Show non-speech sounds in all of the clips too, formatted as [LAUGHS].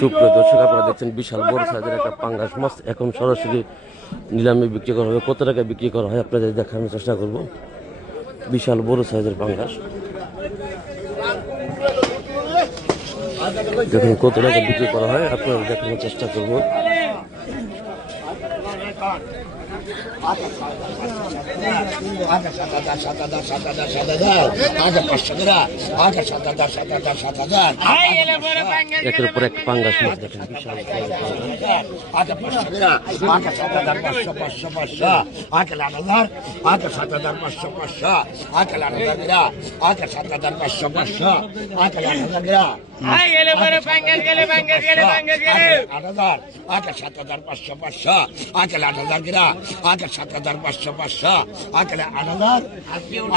সুপ্রিয় দর্শক, আপনারা দেখছেন বিশাল বড় সাইজের একটা পাঙ্গাস মাছ। এখন সরাসরি নিলামে বিক্রি করা হবে। কত টাকায় বিক্রি করা হয় আপনাদের দেখানোর চেষ্টা করব। বিশাল বড় সাইজের পাঙ্গাস। দেখুন কত টাকা বিক্রি করা হয় আপনারা দেখানোর চেষ্টা করব। একের উপর এক পাঙ্গাস মাছ দেখেন বিশাল আট হাজার পাঁচশো পাঁচশো আট হাজার হাজার কিনা আগে সাত হাজার পাঁচশো পাঁচশো, আগে আট হাজার,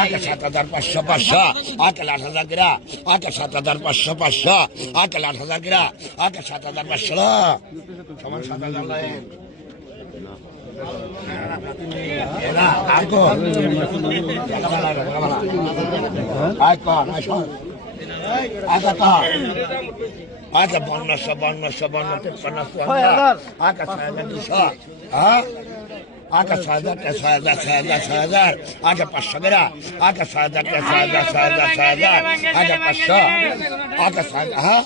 আগে সাত হাজার পাঁচশো পাঁচশো, আগে আট হাজার কিনা আগে সাত হাজার পাঁচশো পাঁচশো, আগে আট হাজার কিনা আগে সাত হাজার পাঁচশো সমান সাত হাজার লাইন আয় কন, আয় هذا بنا سبنا سبنا تبنا سبنا هذا سادة نساء ها هذا سادة سادة سادة سادة هذا بشجرة هذا سادة سادة سادة سادة هذا بشا هذا سادة ها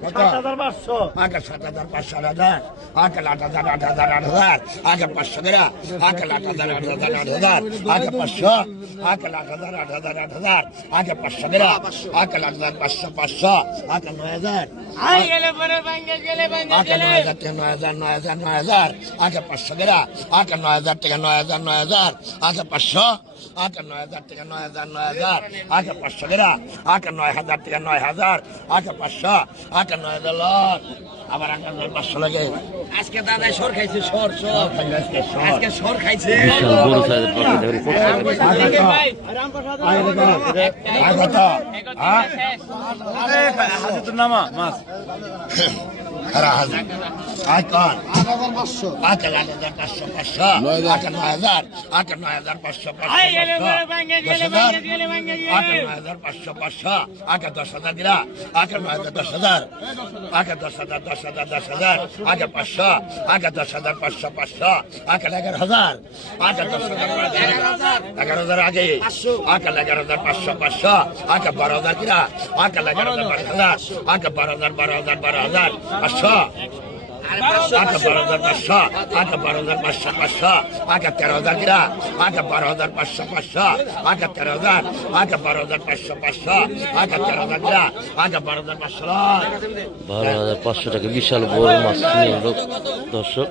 আচ্ছা তো কত আগে সাত হাজার পাঁচশো আট হাজার আগে আট হাজার আট হাজার আট হাজার আগে পাঁচশো গেরা আগে আট হাজার আট হাজার আট হাজার আগে পাঁচশো আগে আট হাজার আট হাজার আট হাজার আগে পাঁচশো গেরা আগে আট হাজার পাঁচশো পাঁচশো আগে নয় হাজার আই গেলে পরে বাঙ্গাল গেলে বাঙ্গাল আগে গেলে নয় হাজার থেকে নয় হাজার নয় হাজার নয় হাজার আগে পাঁচশো গেরা আগে নয় হাজার থেকে নয় হাজার নয় হাজার আগে পাঁচশো আগে নয় হাজার থেকে নয় হাজার নয় হাজার আগে পাঁচশো গেরা আগে নয় হাজার থেকে নয় হাজার আগে পাঁচশো আগে নয় হাজার লট আবার আগে নয় পাঁচশো লাগে। আজকে দাদা সর খাইছে সর সর। আজকে সর। খাইছে। বিশাল বড় [LAUGHS] সারা হাজার পাঁচশো আগে দশ হাজার পাঁচশো পাঁচশো আগে এগারো হাজার আগে দশ হাজার এগারো হাজার আগে। আগে এগারো হাজার পাঁচশো পাঁচশো। আগে বারো হাজার কিনা? আগে এগারো হাজার বারো হাজার। আগে বারো হাজার বারো হাজার বারো হাজার। পাঁচশো। আগে বারো হাজার পাঁচশো। আগে বারো হাজার পাঁচশো পাঁচশো। আগে তেরো হাজার কিনা? আগে বারো হাজার পাঁচশো পাঁচশো। আগে তেরো হাজার। আগে বারো হাজার পাঁচশো পাঁচশো। আগে তেরো হাজার কিনা? আগে বারো হাজার পাঁচশো। বারো হাজার পাঁচশো টাকা বিশাল বড় মাছ দর্শক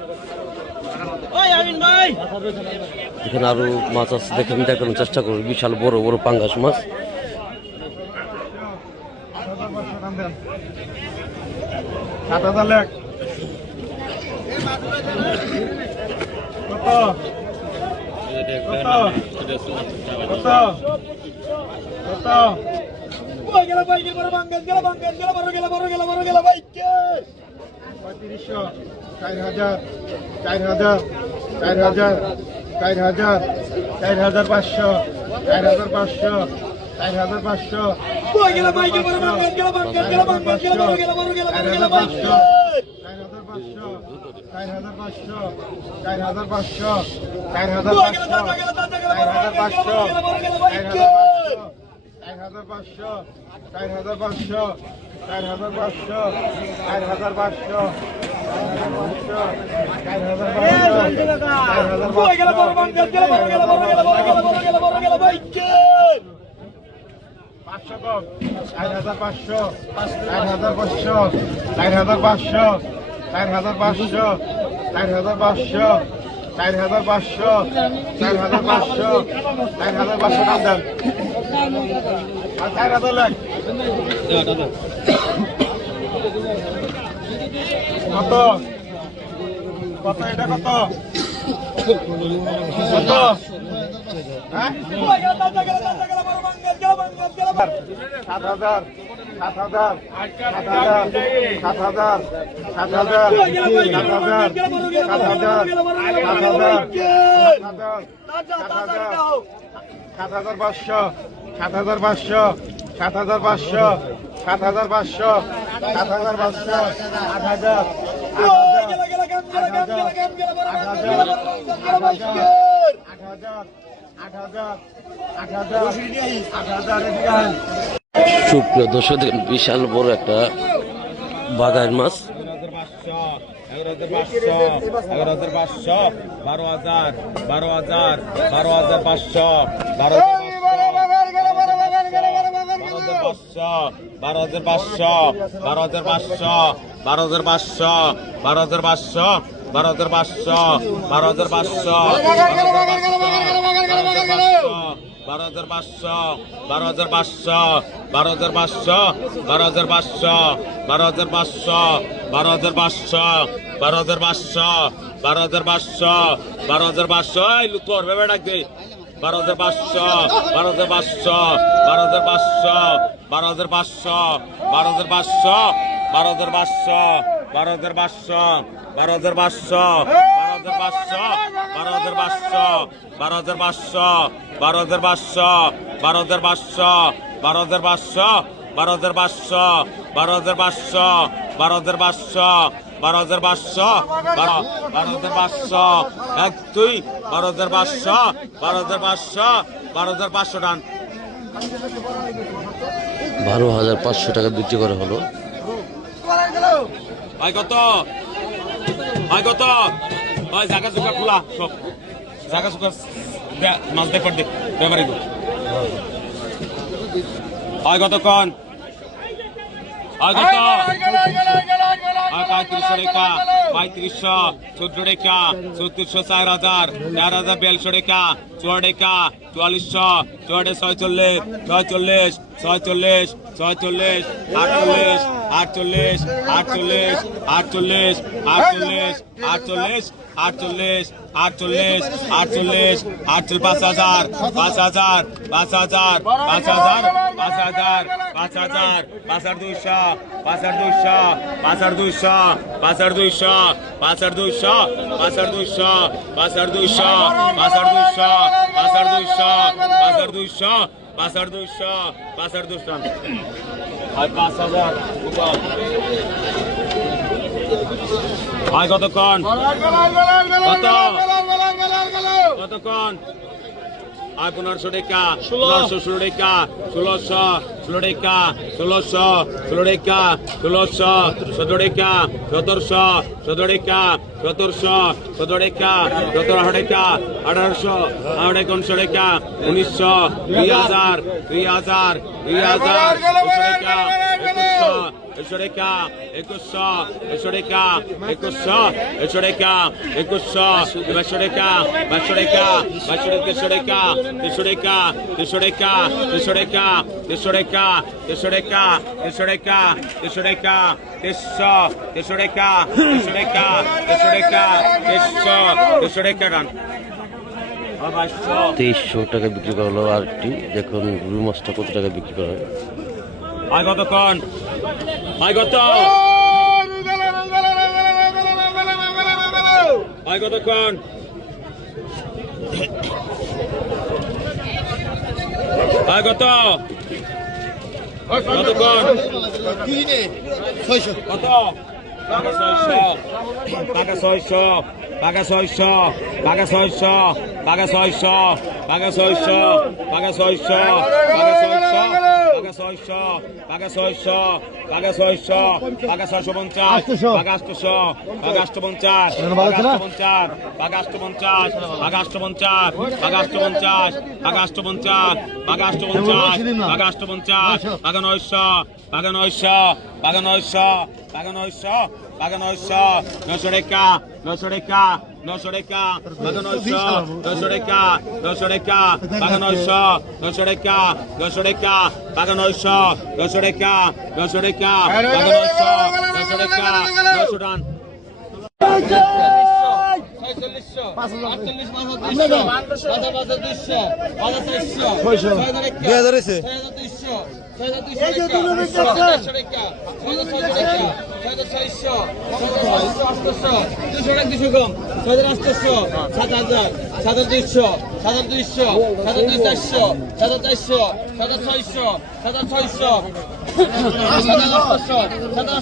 এখানে আরও মাছ আছে দেখেন দেখানোর চেষ্টা করব বিশাল বড় বড় পাঙ্গাস মাছ গেল ভাই গেল গেল গেল গেল গেল গেল চার হাজার চার হাজার চার হাজার চার হাজার চার হাজার পাঁচশো চার হাজার পাঁচশো চার হাজার পাঁচশো চার হাজার পাঁচশো চার হাজার পাঁচশো চার হাজার পাঁচশো চার হাজার পাঁচশো চার হাজার চার হাজার পাঁচশো চার হাজার পাঁচশো চার হাজার পাঁচশো চার হাজার পাঁচশো চার হাজার পাঁচশো চার হাজার পাঁচশো চার হাজার পাঁচশো চার হাজার পাঁচশো চার হাজার পাঁচশো চার হাজার পাঁচশো চার হাজার পাঁচশো চার হাজার পাঁচশো টাকা দেন চার হাজার লাখ কত কত এটা কত কত সাত হাজার সাত হাজার সাত হাজার সাত হাজার সাত হাজার সাত হাজার পাঁচশো সাত হাজার পাঁচশো সাত হাজার পাঁচশো সাত হাজার পাঁচশো সাত বিশাল বড় একটা হাজার শুক্র এগারো বিশাল বড় একটা বাগান মাছ। বারো হাজার বারো হাজার বারো হাজার পাঁচশো বারো বারো হাজার পাঁচশো বারো হাজার পাঁচশো বারো হাজার পাঁচশো বারো হাজার পাঁচশো বারো হাজার পাঁচশো বারো হাজার পাঁচশো বারো হাজার পাঁচশো বারো হাজার পাঁচশো বারো হাজার পাঁচশো বারো হাজার পাঁচশো বারো হাজার পাঁচশো বারো হাজার পাঁচশো বারো হাজার পাঁচশো বারো হাজার পাঁচশো বারো হাজার পাঁচশো এই লুক কর ভেবে ডাক বারো হাজার পাঁচশো বারো হাজার পাঁচশো বারো হাজার পাঁচশো বারো হাজার পাঁচশো বারো হাজার পাঁচশো বারো হাজার পাঁচশো বারো হাজার পাঁচশো বারো হাজার পাঁচশো বারো হাজার পাঁচশো বারো হাজার পাঁচশো বারো হাজার পাঁচশো বারো পাঁচশো বারো পাঁচশো বারো পাঁচশো বারো পাঁচশো বারো হাজার পাঁচশো বারো হাজার পাঁচশো বারো বারো হাজার পাঁচশো এক দুই বারো হাজার পাঁচশো বারো হাজার পাঁচশো বারো হাজার পাঁচশো টান বারো হাজার পাঁচশো টাকা বিক্রি করা হলো। ভাই কত? ভাই কত? ভাই জায়গা জুগা খোলা সব। জায়গা জুগা দে- মাছ দেখবার দে ব্যাপারে গো ভাই কত? কন ভাই কত পঁয়ত্রিশশো রেখা, পঁয়ত্রিশশো, চোদ্দ রেখা চৌত্রিশশো চার হাজার চার হাজার, বিয়াল্লিশশো রেখা, চুয়ান্ন রেখা, চুয়াল্লিশশো, চুয়ান্ন ছয়চল্লিশ ছয়চল্লিশ ছয়চল্লিশ ছয়চল্লিশ আটচল্লিশ আটচল্লিশ আটচল্লিশ আটচল্লিশ আটচল্লিশ আটচল্লিশ আটচল্লিশ আটচল্লিশ আটচল্লিশ আটচল্লিশ পাঁচ হাজার পাঁচ হাজার পাঁচ হাজার পাঁচ হাজার পাঁচ হাজার পাঁচ হাজার পাঁচ হাজার দুইশো পাঁচ হাজার দুইশো পাঁচ হাজার দুইশো পাঁচ হাজার দুইশো পাঁচ হাজার দুইশো পাঁচ হাজার দুইশো পাঁচ হাজার দুইশো পাঁচ হাজার দুইশো পাঁচ হাজার দুইশো পাঁচ হাজার দুইশো পাঁচার দুইশো পাঁচার দুইশো হয় পাঁচ হাজার হয় কতক্ষণ কত কতক্ষণ আর পনেরোশো টাকা ষোলোশো ষোলো টাকা ষোলোশো ষোলো টাকা ষোলোশো ষোলো টাকা ষোলোশো সতেরো টাকা সতেরোশো সতেরো টাকা সতেরোশো সতেরো টাকা সতেরো টাকা আঠারোশো আঠারো টাকা উনিশশো টাকা উনিশশো দুই হাজার দুই হাজার দুই হাজার দুশো টাকা একুশশো বাইশশো তেইশশো টাকা বিক্রি করা হলো আর একটি দেখুন রুই মাছটা কত টাকা বিক্রি করা হয় আয় কতক্ষণ আয় কত আয় কতক্ষণ আয় কত কতক্ষণ কত টাকা ছয়শো টাকা ছয়শো টাকা ছয়শো টাকা ছয়শো টাকা ছয়শো টাকা ছয়শো টাকা ছয়শো টাকা পাকা ছয়শো পাকা ছয়শো পাকা ছয়শো পাকা ছয়শো পঞ্চাশ পাকা আটশো পাকা আটশো পঞ্চাশ পাকা আটশো পঞ্চাশ পাকা আটশো পঞ্চাশ পাকা আটশো পঞ্চাশ পাকা আটশো পঞ্চাশ পাকা আটশো পঞ্চাশ পাকা আটশো পঞ্চাশ পাকা নয়শ। পাকা নয়শ পাকা নয়শ পাকা নয়শ পাকা রেখা নশো টাকা বাঘা নয়শো দশশো টাকা দশশো টাকা বাঘা নয়শো দশশো টাকা দশশো টাকা বাঘা নয়শো দশশো টাকা দশশো টাকা বাঘা নয়শো দশশো টাকা নশো টান দুই হাজার দুশো কম ছয় আটশো সাত হাজার সাত হাজার দুইশো সাত হাজার দুইশো সাত হাজার দুই চারশো সাত হাজার চারশো সাত হাজার ছয়শো সাত হাজার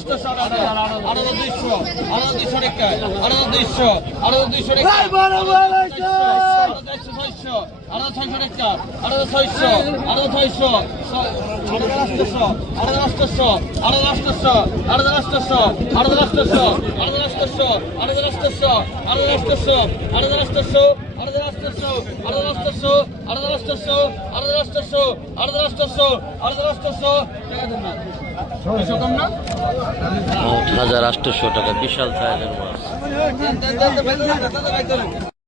ছয়শো সাত হাজার আটশো সাত হাজার আটশো টাকা আট হাজার আটশো বিশাল সাইজের মাছ টাকা